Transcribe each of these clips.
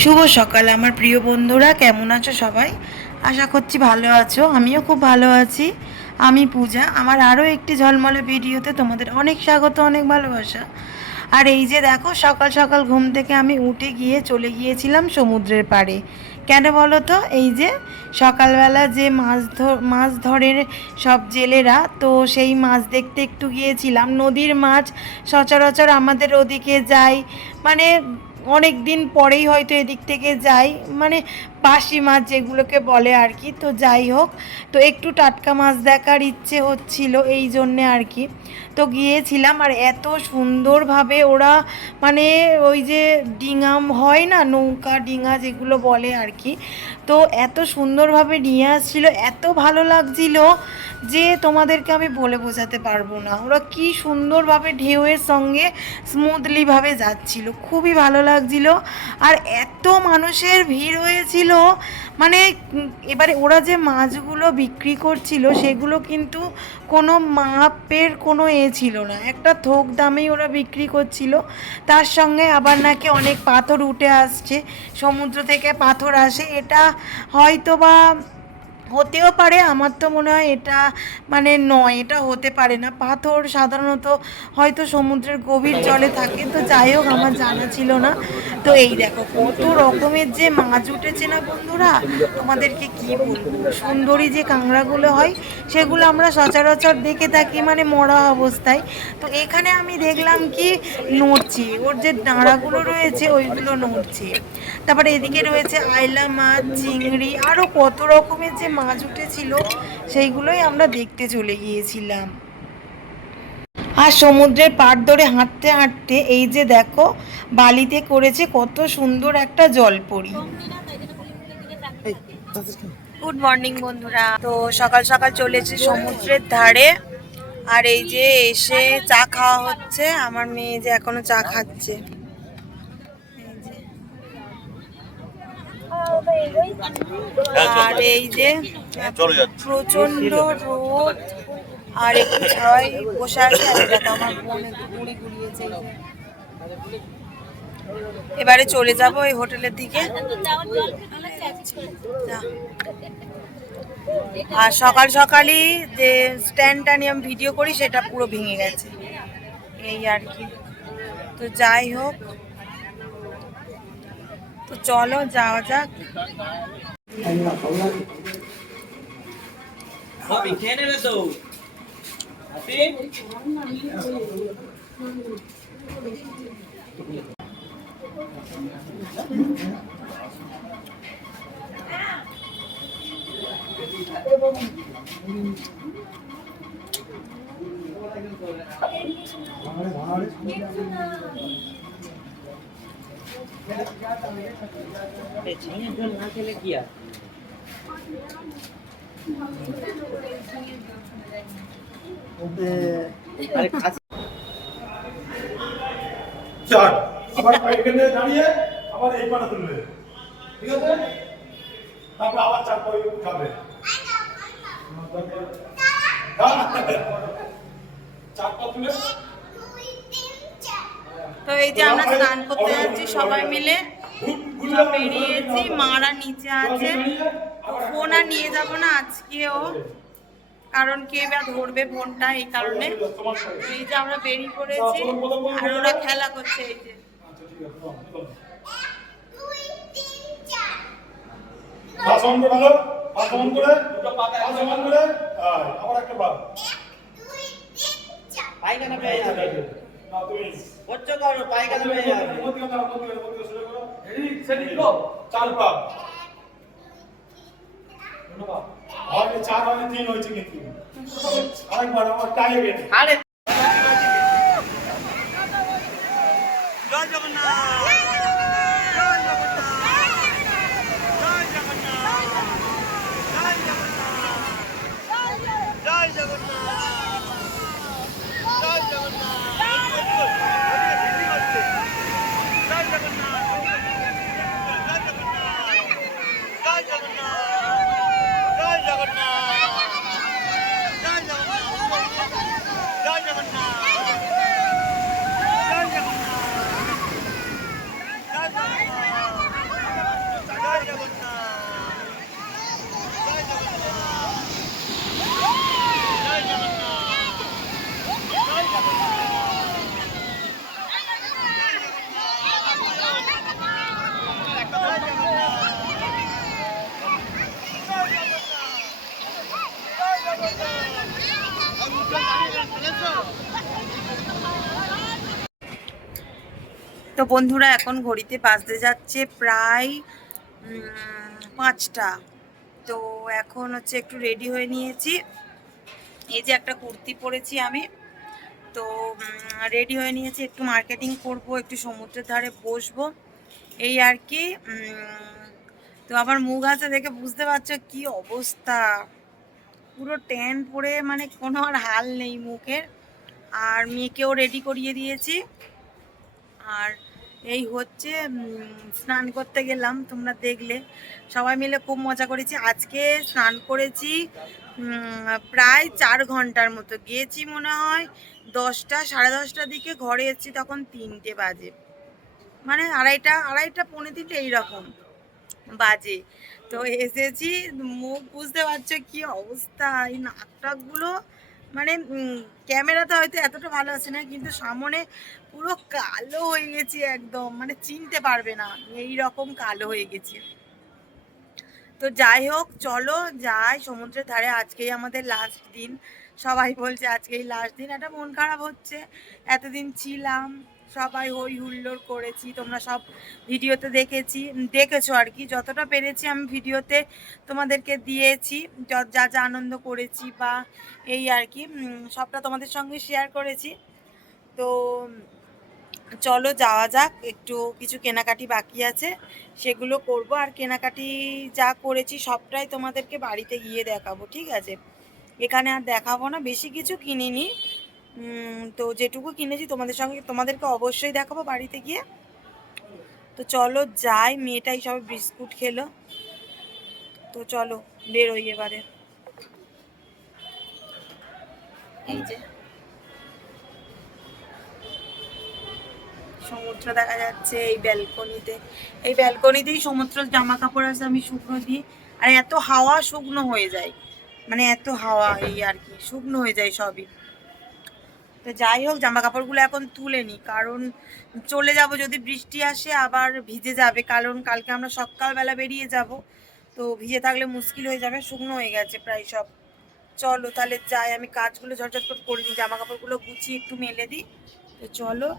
শুভ সকাল আমার প্রিয় বন্ধুরা, কেমন আছো সবাই? আশা করছি ভালো আছো। আমিও খুব ভালো আছি। আমি পূজা। আমার আরও একটি ঝলমলে ভিডিওতে তোমাদের অনেক স্বাগত, অনেক ভালোবাসা। আর এই যে দেখো, সকাল সকাল ঘুম থেকে আমি উঠে গিয়ে চলে গিয়েছিলাম সমুদ্রের পাড়ে। কেন বলো তো? এই যে সকালবেলা যে মাছ ধরে সব জেলেরা, তো সেই মাছ দেখতে একটু গিয়েছিলাম। নদীর মাছ সচরাচর আমাদের ওদিকে যায়, মানে অনেক দিন পরেই হয়তো এদিক থেকে যাই, মানে বাসি মাছ যেগুলোকে বলে আর কি। তো যাই হোক, তো একটু টাটকা মাছ দেখার ইচ্ছে হচ্ছিল, এই জন্যে আর কি। তো গিয়েছিলাম, আর এত সুন্দরভাবে ওরা, মানে ওই যে ডিঙা হয় না, নৌকা ডিঙা যেগুলো বলে আর কি, তো এত সুন্দরভাবে নিয়ে আসছিল, এত ভালো লাগছিল যে তোমাদেরকে আমি বলে বোঝাতে পারবো না। ওরা কি সুন্দরভাবে ঢেউয়ের সঙ্গে স্মুথলিভাবে যাচ্ছিল, খুবই ভালো লাগছিল। আর এত মানুষের ভিড় হয়েছিল, মানে এবারে ওরা যে মাছগুলো বিক্রি করছিল সেগুলো কিন্তু কোনো মাপের কোনো ছিল না, একটা থোক দামেই ওরা বিক্রি করছিল। তার সঙ্গে আবার নাকি অনেক পাথর উঠে আসছে, সমুদ্র থেকে পাথর আসে। এটা হয়তো বা হতেও পারে, আমার তো মনে হয় এটা মানে নয়, এটা হতে পারে না। পাথর সাধারণত হয়তো সমুদ্রের গভীর জলে থাকে। তো যাই হোক, আমার জানা ছিল না। তো এই দেখো কত রকমের যে মাছ উঠেছে না বন্ধুরা, তোমাদেরকে কি বলবো। সুন্দরী যে কাঁকড়াগুলো হয় সেগুলো আমরা সচরাচর দেখে থাকি মানে মরা অবস্থায়। তো এখানে আমি দেখলাম কি নড়ছে, ওর যে ডাঁড়াগুলো রয়েছে ওইগুলো নড়ছে। তারপরে এদিকে রয়েছে আইলা মাছ, চিংড়ি, আরও কত রকমের যে মাছ উঠেছিল সেইগুলোই আমরা দেখতে চলে গিয়েছিলাম। আর সমুদ্রের পাড় ধরে হাঁটতে হাঁটতে এই যে দেখো বালিতে করেছে কত সুন্দর একটা জলপরি। গুড মর্নিং বন্ধুরা। তো সকাল সকাল চলেছে সমুদ্রের ধারে, আর এই যে এসে চা খাওয়া হচ্ছে। আমার মেয়ে যে এখনো চা খাচ্ছে। আর এই যে প্রচন্ড রোদ, আর একটু ছাওয়াই বসে আছে। আর দেখো আমার বোন একটু ঘুড়ি ঘুরিয়েছে। এবারে চলে যাব এই হোটেলের দিকে। আর সকাল সকালই যে স্ট্যান্ডটা নিয়ে আমি ভিডিও করি সেটা পুরো ভেঙে গেছে, এই আর কি। তো যাই হোক, তো চলো যাওয়া যাক। না খেলে কি আর আবার এখানে দাঁড়িয়ে আবার এই পাটা তুলবে, ঠিক আছে? তারপর আবার চার পায়ে উঠাবে। চার পা তুলে। তো এই যে আমরা স্নান করতে যাচ্ছি সবাই মিলে, সব বেরিয়েছি। মারা নিচে আছে, ফোন আর নিয়ে যাবো না আজকেও, কারণ কে বা ধরবে ফোনটা, এই কারণে। এই যে আমরা বেরিয়ে পড়েছি, আর ওরা খেলা করছে। এই যে পায়খানা পেয়ে যাবে, করো পায়খানা পেয়ে যাবে। চার পা হয় চার হয় তিন হয়েছে, কিন্তু আরেকবার আমার টাইম আরে জয় জগন্নাথ, জয় জগন্নাথ, জয় জগন্নাথ, জয় জগন্নাথ, জয় জগন্নাথ, জয় জগন্নাথ, জয় জগন্নাথ, জয় জগন্নাথ, জয় জগন্নাথ, জয় জগন্নাথ, জয় জগন্নাথ। তো বন্ধুরা এখন ঘড়িতে বাজতে যাচ্ছে প্রায় 5টা। তো এখন হচ্ছে একটু রেডি হয়ে নিয়েছি, এই যে একটা কুর্তি পরেছি আমি। তো রেডি হয়ে নিয়েছি, একটু মার্কেটিং করব, একটু সমুদ্রের ধারে বসবো, এই আর কি। তো আমার মুখ আছে দেখে বুঝতে পারছো কি অবস্থা, পুরো ট্যান পরে মানে কোনো আর হাল নেই মুখের। আর মেয়েকেও রেডি করিয়ে দিয়েছি। আর এই হচ্ছে স্নান করতে গেলাম, তোমরা দেখলে সবাই মিলে খুব মজা করেছি। আজকে স্নান করেছি প্রায় 4 ঘন্টার মতো, গিয়েছি মনে হয় 10টা, 10:30টার দিকে, ঘরে এসেছি তখন 3টে বাজে, মানে আড়াইটা পৌনে 3টে এইরকম বাজে। তো এসেছি, মুখ বুঝতে পারছো কি অবস্থা, এই নাক টাকগুলো মানে ক্যামেরাতে হয়তো এতটা ভালো আছে না, কিন্তু সামনে পুরো কালো হয়ে গেছি একদম, মানে চিনতে পারবে না, এই রকম কালো হয়ে গেছে। তো যাই হোক, চলো যাই সমুদ্রের ধারে। আজকেই আমাদের লাস্ট দিন, সবাই বলছে আজকেই লাস্ট দিন, একটা মন খারাপ হচ্ছে, এতদিন ছিলাম, সবাই হই হুল্লোড় করেছি, তোমরা সব ভিডিওতে দেখেছো আর কি, যতটা পেরেছি আমি ভিডিওতে তোমাদেরকে দিয়েছি, যা যা আনন্দ করেছি বা এই আর কি, সবটা তোমাদের সঙ্গে শেয়ার করেছি। তো চলো যাওয়া যাক, একটু কিছু কেনাকাটি বাকি আছে সেগুলো করব, আর কেনাকাটি যা করেছি সবটাই তোমাদেরকে বাড়িতে গিয়ে দেখাবো, ঠিক আছে? এখানে আর দেখাবো না, বেশি কিছু কিনিনি। তো যেটুকু কিনেছি তোমাদেরকে অবশ্যই দেখাবো বাড়িতে গিয়ে। তো চলো যাই, মেয়েটাই সবাই বিস্কুট খেলো, তো চলো বেরোই এবারে। এই যে সমুদ্র দেখা যাচ্ছে এই ব্যালকনিতেই সমুদ্র, জামা কাপড় আছে আমি শুকনো দিই, আর এত হাওয়া শুকনো হয়ে যায়, মানে এত হাওয়া, এই আর কি শুকনো হয়ে যায় সবই। তো যাই হোক, জামা কাপড়গুলো এখন তুলে নিই, কারণ চলে যাব, যদি বৃষ্টি আসে আবার ভিজে যাবে, কারণ কালকে আমরা সকালবেলা বেরিয়ে যাব, তো ভিজে থাকলে মুশকিল হয়ে যাবে। শুকনো হয়ে গেছে প্রায় সব। চলো তাহলে যাই, আমি কাজগুলো ঝটঝট করে নিই, জামা কাপড়গুলো গুছিয়ে একটু মেলে দিই। তো চলো।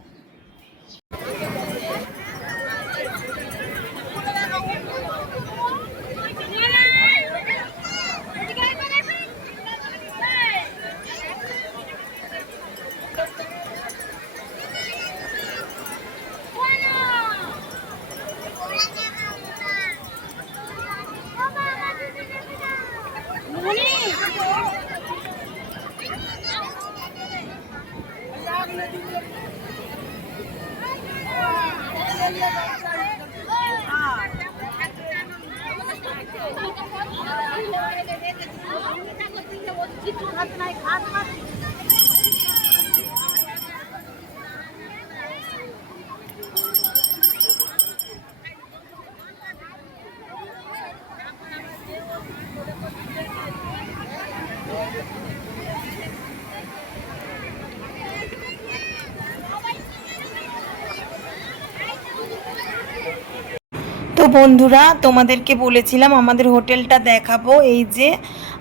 তো বন্ধুরা, তোমাদেরকে বলেছিলাম আমাদের হোটেলটা দেখাবো। এই যে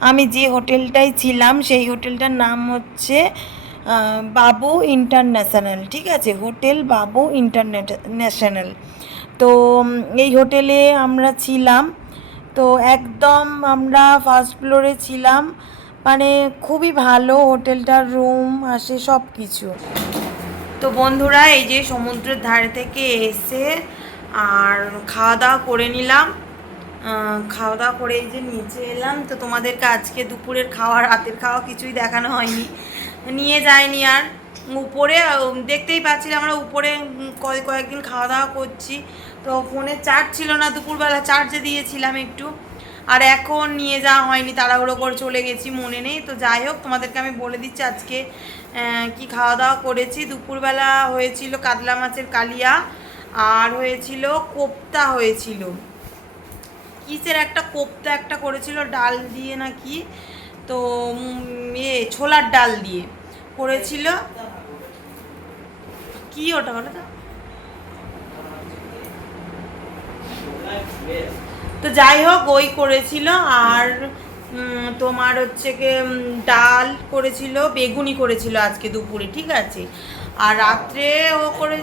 আমি যে হোটেলটায় ছিলাম সেই হোটেলটার নাম হচ্ছে বাবু ইন্টারন্যাশনাল, ঠিক আছে? হোটেল বাবু ইন্টারন্যাশনাল। তো এই হোটেলে আমরা ছিলাম, তো একদম আমরা ফার্স্ট ফ্লোরে ছিলাম, মানে খুবই ভালো হোটেলটার, রুম আসে সব কিছু। তো বন্ধুরা, এই যে সমুদ্রের ধারে থেকে এসে আর খাওয়া দাওয়া করে নিলাম, খাওয়া দাওয়া করে এই যে নিচে এলাম। তো তোমাদেরকে আজকে দুপুরের খাওয়া, রাতের খাওয়া কিছুই দেখানো হয়নি, নিয়ে যায়নি। আর উপরে দেখতেই পাচ্ছিলে আমরা উপরে কয়েকদিন খাওয়া দাওয়া করছি, তো ফোনে চার্জ ছিল না, দুপুরবেলা চার্জে দিয়েছিলাম একটু, আর এখন নিয়ে যাওয়া হয়নি, তাড়াহুড়ো করে চলে গেছি, মনে নেই। তো যাই হোক, তোমাদেরকে আমি বলে দিচ্ছি আজকে কি খাওয়া দাওয়া করেছি। দুপুরবেলা হয়েছিল কাতলা মাছের কালিয়া, আর হয়েছিল কোপ্তা, হয়েছিল কিসের একটা কোপ্তা একটা করেছিল ডাল দিয়ে নাকি, তো ছোলার ডাল দিয়ে করেছিল, কি ওটা বলো তো। তো যাই হোক, ওই করেছিল। আর তোমার হচ্ছে কি ডাল করেছিল, বেগুনি করেছিল আজকে দুপুরে, ঠিক আছে? আর রাত্রে ও করে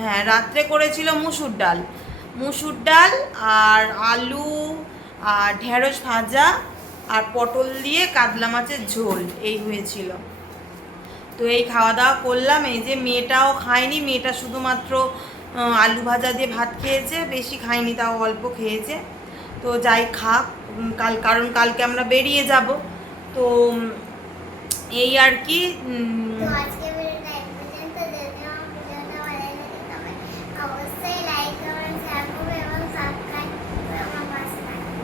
হ্যাঁ রাত্রে করেছিল মুসুর ডাল আর আলু আর ঢেঁড়স ভাজা আর পটল দিয়ে কাতলা মাছের ঝোল এই হয়েছিল। তো এই খাওয়া দাওয়া করলাম। এই যে মেয়েটাও খায়নি, মেয়েটা শুধুমাত্র আলু ভাজা দিয়ে ভাত খেয়েছে, বেশি খায়নি, তাও অল্প খেয়েছে। তো যাই খাক, কারণ কালকে আমরা বেরিয়ে যাব। তো এই আর কি। তো আজকে ভিডিওটা এই পর্যন্ত। যদি আমার ভিডিওটা ভালো লাগে তবে অবশ্যই লাইক কমেন্ট শেয়ার করবে এবং সাবস্ক্রাইব করে আমার পাশে থাকবে।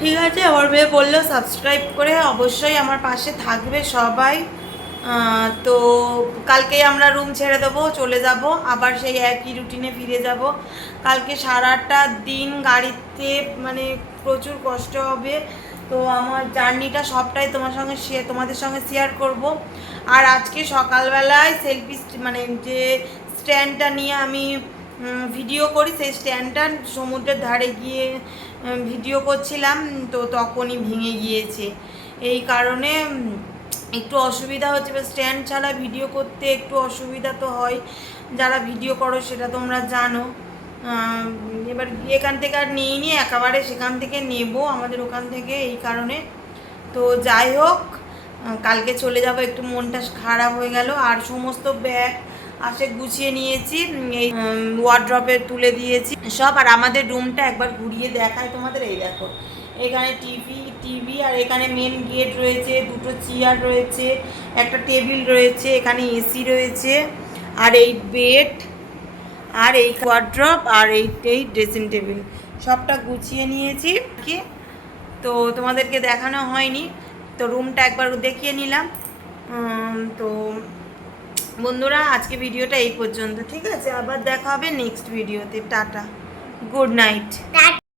ঠিক আছে, আমার মেয়ে বললো সাবস্ক্রাইব করে অবশ্যই আমার পাশে থাকবে সবাই। তো কালকেই আমরা রুম ছেড়ে দেবো, চলে যাব, আবার সেই একই রুটিনে ফিরে যাব। কালকে সারাটা দিন গাড়িতে মানে প্রচুর কষ্ট হবে। তো আমার জার্নিটা সবটাই তোমাদের সঙ্গে শেয়ার করব। আর আজকে সকালবেলায় সেলফি মানে যে স্ট্যান্ডটা নিয়ে আমি ভিডিও করি, সেই স্ট্যান্ডটা সমুদ্রের ধারে গিয়ে ভিডিও করছিলাম, তো তখনই ভেঙে গিয়েছে। এই কারণে একটু অসুবিধা হচ্ছে। স্ট্যান্ড ছাড়া ভিডিও করতে একটু অসুবিধা তো হয়, যারা ভিডিও করো সেটা তোমরা জানো। এবার এখান থেকে আর নিইনি, একেবারে সেখান থেকে নেব আমাদের ওখান থেকে, এই কারণে। তো যাই হোক, কালকে চলে যাব। একটু মনটা খারাপ হয়ে গেল। আর সমস্ত ব্যাগ আসে গুছিয়ে নিয়েছি, এই ওয়ার্ড্রপে তুলে দিয়েছি সব। আর আমাদের রুমটা একবার ঘুরিয়ে দেখায় তোমাদের। এই দেখো, এখানে টিভি আর এখানে মেন গেট রয়েছে, দুটো চেয়ার রয়েছে, একটা টেবিল রয়েছে, এখানে এসি রয়েছে, আর এই বেড আর এই ওয়ার্ড্রপ আর এই ড্রেসিং টেবিল সবটা গুছিয়ে নিয়েছি কি। তো তোমাদেরকে দেখানো হয়নি, তো রুমটা একবার দেখিয়ে নিলাম। তো বন্ধুরা, আজকে ভিডিওটা এই পর্যন্ত। ঠিক আছে, আবার দেখা হবে নেক্সট ভিডিওতে। Tata, good night.